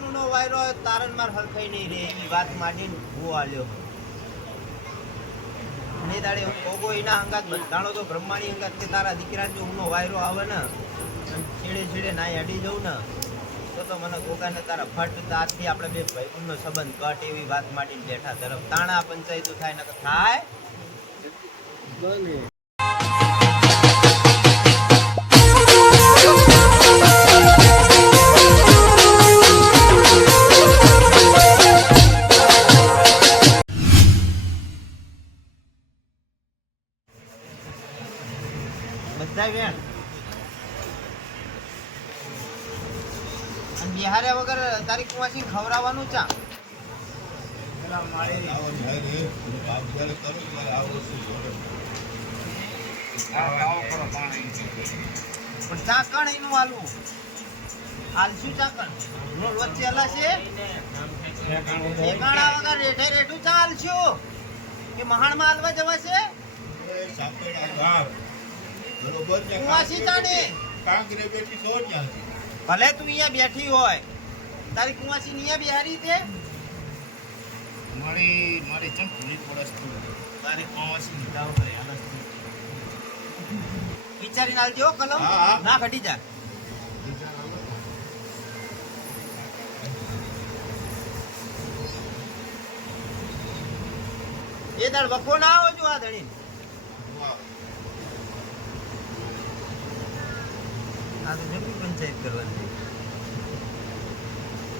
ભગવાન નો વાયરો તારણ માર હરખાઈ નહીં રે એવી વાત માંડીને ભૂ આલ્યો ને દાડે કોગો એના અંગાત બંધાણો તો બ્રહ્માણી અંગાત કે તારા દીકરા જો ઊનો વાયરો આવે ને છેડે છેડે ના અડી જવું ને તો મને કોગાને તારા ફટ તારથી આપણે બે ભાઈનો સંબંધ કટ એવી વાત માંડીને બેઠા તરફ તાણા પંચાયતો થાય ને થાય બને બધા વેણ અને બિહારે વગર તારી કુવાસી ખવડાવવાનું ચા પણ ચા કણ એનું હાલવું હાલશું ચા કણ વચ્ચે હલાશે ઠેકાણા વગર રેઠે રેઠું ચા હાલશું કે મહાણમાં હાલવા જવાશે કુવાસી ચાને ભલે તું અહીંયા બેઠી હોય તારી કુવાસી અહીંયા બિહારી તે મારી ચંપલી પડસ તું તારી કુવાસી નીતાવ કરે આલસ વિચારીને આલજો કલમ ના ઘટી જા એ દાડ વખો ના આવો જો આ ધણી આ તો જમી પંચાયત કરવાની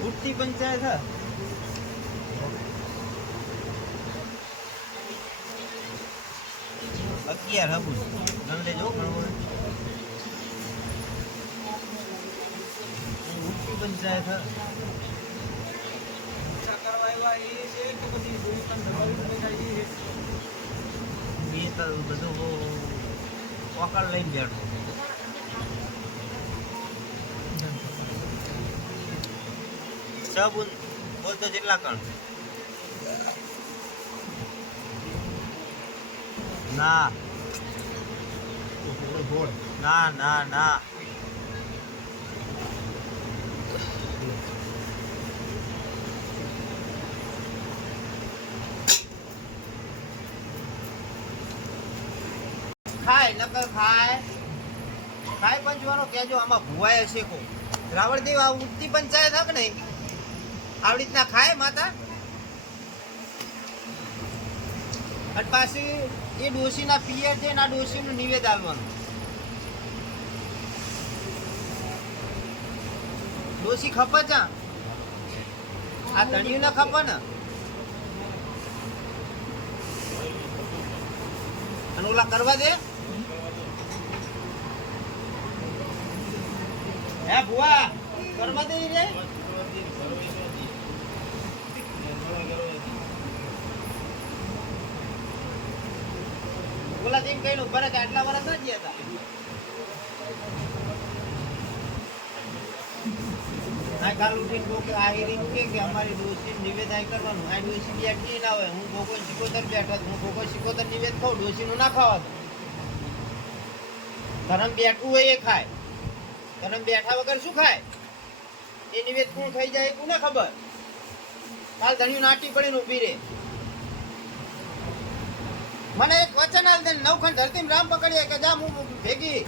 ઉઠતી પંચાયત હા 11 હબુ ગણ લેજો ઉઠતી પંચાયત હા કરવા એ છે કે બધી જોઈ પણ દબાવી થાય એ તો બધું ઓકળ લઈને બેઠો સાબુન બોલતો જેટલા કણ ના ના ના ના ખાય નકલ ખાય પંચવાનો કેજો આમાં ભુવાય હશે કો રાવણદેવ આ ઉઠતી પંચાયત હક નહીં આવી રીતના ખાય માતા અને પાછી એ ડોશીના પિયર છે ને આ ડોશીનું નિવેદ આલવાનું ડોશી ખપે છે આ ધણિયું ના ખપે ને અને ઓલા કરવા દે હે ભુવા કરવા દે રે બોલા તેમ કઈ નું કે આટલા વર્ષ જ હતા આ કાલ ઉઠીને કહું કે આ રીત કે અમારી ડોસી નિવેદ આ કરવાનું આ ડોસી બેઠી ના હોય હું ગોગો શિકોતર બેઠો હું ગોગો શિકોતર નિવેદ ખાઉં ડોસીનું ના ખાવા દઉં ધરમ બેઠું હોય એ ખાય ધરમ બેઠા વગર શું ખાય એ નિવેદ કોણ ખાઈ જાય કોને ખબર કાલ ધણિયું નાટી પડીને ઊભી રે મને એક વચન આલ દે નવખંડ ધરતીમાં રામ પકડીએ કે જા હું ભેગી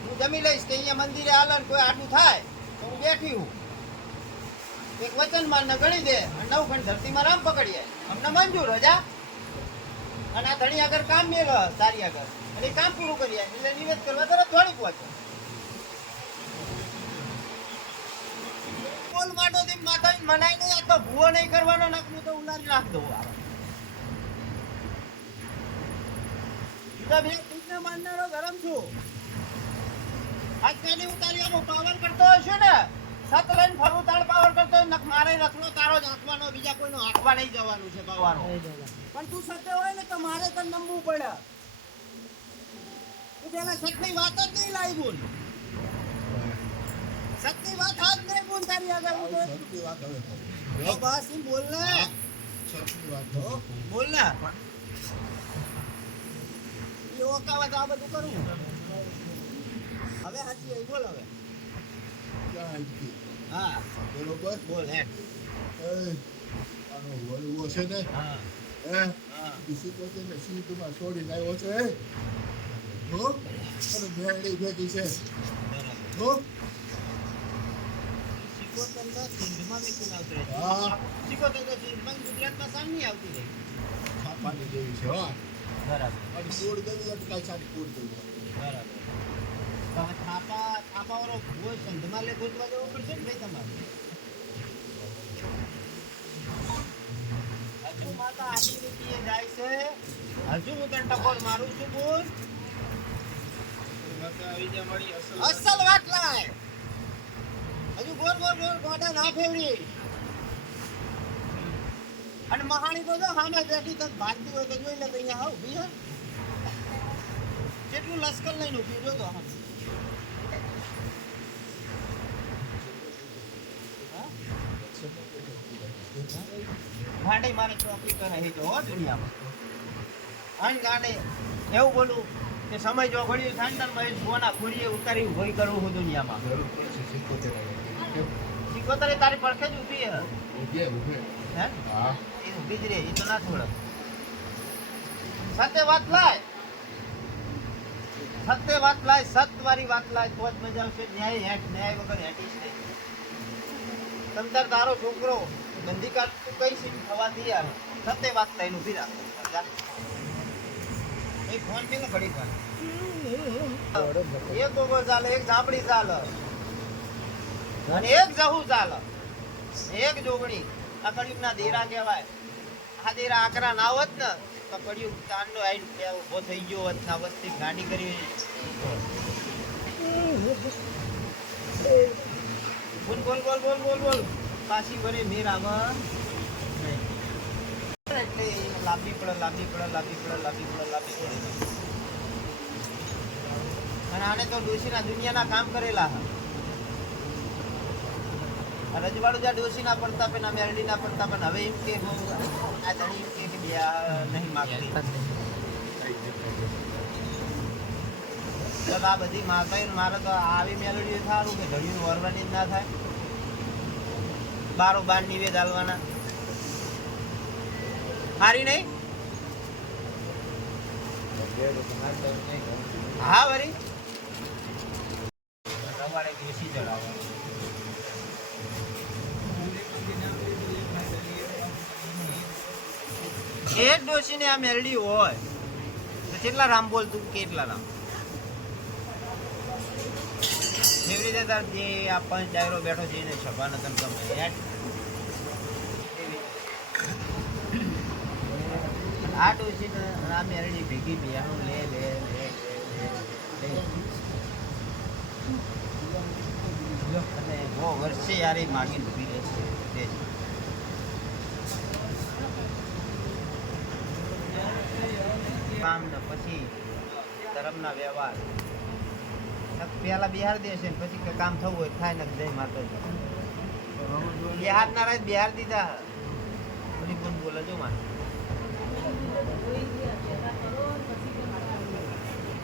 હું જમી લઈશ કે અહીંયા મંદિરે આલન કોઈ આટલું થાય તો હું બેઠી હું એક વચન મારને ગણી દે નવખંડ ધરતીમાં રામ પકડીએ અમને મંજૂર હજા અને આ ધણી આગળ કામ મેલો સારી આગળ અને કામ પૂરું કરીએ એટલે નિવેદ કરવા તરત દોડી પહોંચે બોલ માટો થી માથા મનાય નહીં આ તો ભૂવો નહીં કરવાનો નાખનું તો ઉલારી નાખ દઉં માનનારો ગરમ છું આજ પેલી ઉતારી પાવર કરતો હશે ને સત લઈને ફરવું તાળ પાવર કરતો નખ મારે રખડો તારો જ આંખવાનો બીજા કોઈનો આંખવા નહીં જવાનું છે પાવાનો પણ તું સત્ય હોય ને તો મારે તને નમવું પડે તું પેલા સતની વાત જ નહીં લાવી બોલ સતની વાત હાથ નહીં બોલ તારી આગળ સતની વાત હવે બસ એમ બોલ ને સતની વાત બોલ ને ઓકાવા આ બધું કરું હવે હાચી બોલ હવે હા બરોબર બોલ હેડ એ આનો વળવો છે ને હા હે હા બીજી પોતે ને સીધમાં છોડીને આવ્યો છે હો અને મેળી ભેગી છે બરાબર હો સિકોતર તો સિંધમાં મીઠું આવતું રહે હા સિકોતર તો સિંધમાં ગુજરાતમાં સામ નહીં આવતી રહી છાપાની જેવી છે હા બરાબર અને કોડ દેવી અટકાય સારી કોડ દેવી બરાબર તો હવે થાપાવાળો ભૂવો સંધમાં લે ગોતવા જવો પડશે ને ભાઈ તમારે હજુ માતા આટી નીકળીએ જાય છે હજુ હું તને ટકોર મારું છું બોલ અસલ વાત લાય હજુ ગોર ગોર ગોર ગોડા ના ફેવરી અને મહાણી તો જો સામે બેઠી તક ભાગતી હોય તો જોઈ લે તો અહીંયા હા ઊભી હે કેટલું લશ્કર લઈને ઊભી જો તો હા ગાંડી મારે ચોકી કરે છે તો હો દુનિયામાં અને ગાંડી એવું બોલું કે સમય જો ઘડ્યું ઠંડરમાં એ સોના ખુરીએ ઉતારી ઉભી કરવું હું દુનિયામાં સિકોતરે તારી પડખે જ ઊભી હે હે હા એ ઊભી જ રહે એ તો ના છોડે સત્ય વાત લાય સત્ય વાત લાય સત્યવાળી વાત લાય તો જ મજા આવશે ન્યાય વગર હેઠીશ નહીં તમતાર તારો છોકરો બંધી કાઢ તું કઈ સીટ થવાથી યાર સત્ય વાત લઈને ઊભી રાખ એ ફોન પેલો ઘડી પર એક ગોગો ચાલે એક ઝાપડી ચાલે અને એક જહુ ચાલે એક જોગણી આ કળિયુગના દેરા કહેવાય આ દેરા આકરા ના હોત ને તો કળિયુગ કાંડો આઈને ઉભો થઈ ગયો હોત ના વસ્તી ગાડી કરી બોલ બોલ બોલ બોલ બોલ બોલ પાછી ભરે મેર આવે એટલે લાંબી પડે લાંબી પડે લાંબી પડે લાંબી પડે લાંબી પડે અને આને તો ડોશીના દુનિયાના કામ કરેલા હા રજવાડું જ્યાં ડોશીના પડતા પેલા મેરડીના પડતા પણ હવે એમ કે આ ધણી એમ કે બ્યાહ નહીં માગતી તો આ બધી માતા મારે તો આવી મેલડીઓ સારું કે ઘડીનું વરવાની જ ના થાય 12 નિવેદ હાલવાના હારી નહીં હા વરી સવારે દેશી ચડાવવાનું એક ડોશીને આ મેરડી હોય તો કેટલા રામ બોલતું કેટલા રામ એવી રીતે તાર જે આ પંચ ડાયરો બેઠો છે એને સભાને તમે ગમે આ ડોશીને આ મેરડી ભેગી બિયાનું લે લે લે લે અને બહુ વર્ષે યાર એ માગીને ઊભી રહે છે કામ ને પછી ધર્મના વ્યવહાર પેલા બિહાર દેશે ને પછી કામ થવું હોય થાય ને જય માતાજી બિહાર ના રાત બિહાર દીધા બધી કોણ બોલે જો માં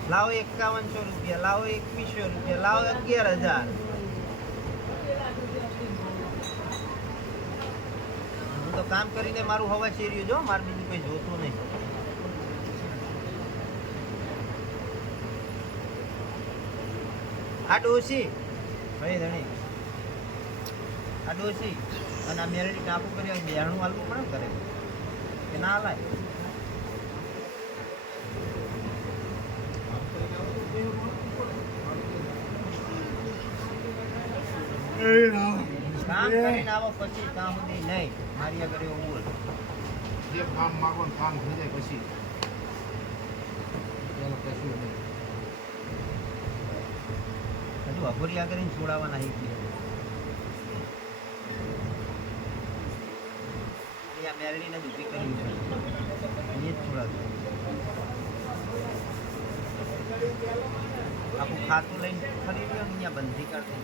લાવો 5100 રૂપિયા લાવો 2100 રૂપિયા લાવો 11000 હું તો કામ કરીને મારું હવા શેર્યું જો મારે બીજું કોઈ જોતું નહીં આ ડોસી ભાઈ ધણી આ ડોસી અને આ મેરડી ટાપુ કરી બિહારનું હાલવું પણ કરે કે ના હાલાય કામ કરીને આવો પછી કામ સુધી નહીં મારી આગળ એવું બોલ જે કામ માંગવાનું કામ થઈ જાય પછી હજુ અઘોરી આગળ છોડાવવાના મેરડીને જ ઊભી કરી એ જ છોડાવતું આખું ખાતું લઈને ફરી ગયો અહીંયા બંધી કરતી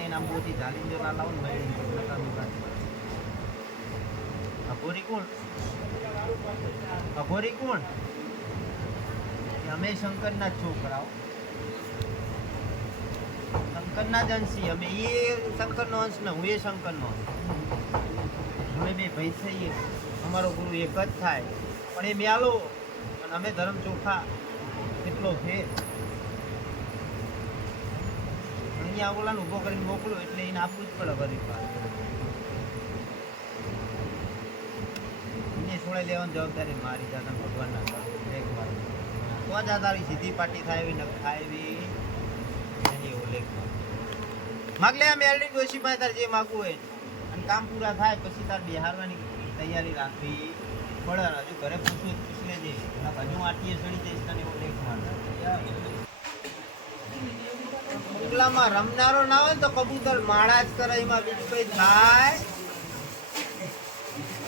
એના મોટી ઝાલી જો ના લાવું ને અઘોરી કોણ અઘોરી કોણ અમે શંકરના છોકરાઓ શંકરના જ અંશી અમે એ શંકરનો અંશ ને હું એ શંકરનો અંશ. અમે બે ભાઈ થઈએ અમારો ગુરુ એક જ થાય પણ એ મ્યાલો અને અમે ધર્મ ચોખા કેટલો ફેર. અહીંયા ઓલાને ઊભો કરીને મોકલો એટલે એને આપવું જ પડે ગરીબ એને છોડાઈ લેવાની જવાબદારી મારી દાદા ભગવાનના એક વાર તો જ આ તારી સીધી પાટી થાય એવી ન થાય એવી એની ઉલ્લેખ માગ લે આ મેલડી ડોશી પાસે તારે જે માગવું હોય અને કામ પૂરા થાય પછી તાર બિહારવાની તૈયારી રાખવી પડે. હજુ ઘરે પૂછવું પૂછી લેજે હજુ આટીએ ચડી જઈશ તને એવો લેખ માર. ઉગલામાં રમનારો ના હોય ને તો કબૂતર માળા જ કરે એમાં બીજું કઈ થાય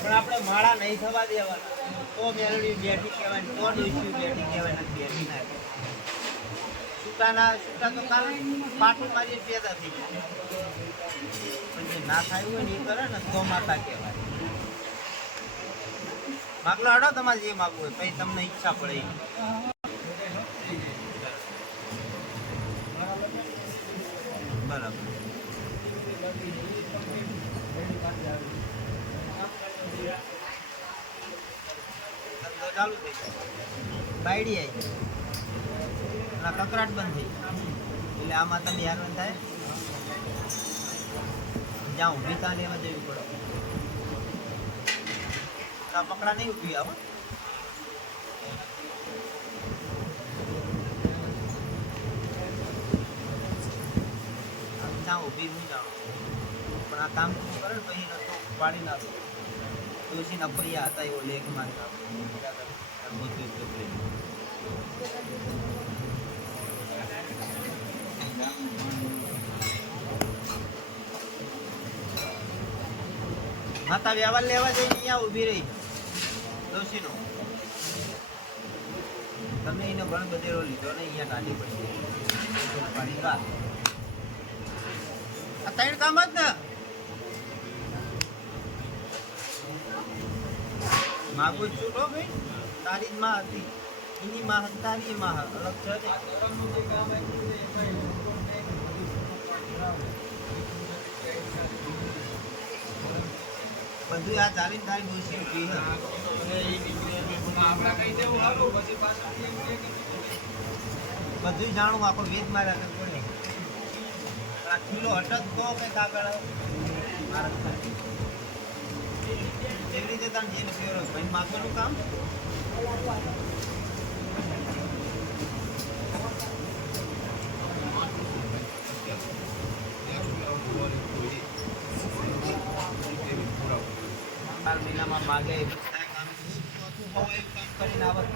પણ આપણે માળા નહીં થવા દેવાના તો મેલડી બેઠી કહેવાય તો ડોશી બેઠી કહેવાય નથી બેઠી ના છૂટા તો કાલ પાટું મારી પેદા થઈ જાય પણ જે ના થાય હોય ને એ કરે ને તો માતા કહેવાય. માગલો હડો તમારે જે માગવું હોય પછી તમને ઈચ્છા પડે એ. બરાબર ચાલુ થઈ જાય બાયડી આવી જાય કકરાટ બંધ થઈ એટલે આમાં તમે યાર થાય જ્યાં ઊભી ત્યાં લેવા જવી પડે. પકડા નહીં ઊભી આવો ત્યાં ઊભી હું જાઉં પણ આ કામ શું કરે ને પછી રસ્તો પાડી નાખો ડોશી નફરિયા હતા એવો લેખ મારી નાખો. માતા વ્યવહાર લેવા જઈને અહીંયા ઊભી રહી ડોશીનો તમે એનો ઘણ બધેરો લીધો ને અહીંયા કાઢી પડી આ ત્રણ કામ જ ને માગું જ છું ભાઈ તારી જ માં હતી એની માં હતી તારી માં અલગ છે ને. બધું આ ચાલીને તારી ડોશી ઊભી બધું જાણું આખો વેદ માર્યા પડે આ કિલો હટત તો કે કાગળ એવી રીતે તાર જેને ફેરો ભાઈ માગવાનું કામ મહિનામાં માગે કામ કરીને આવત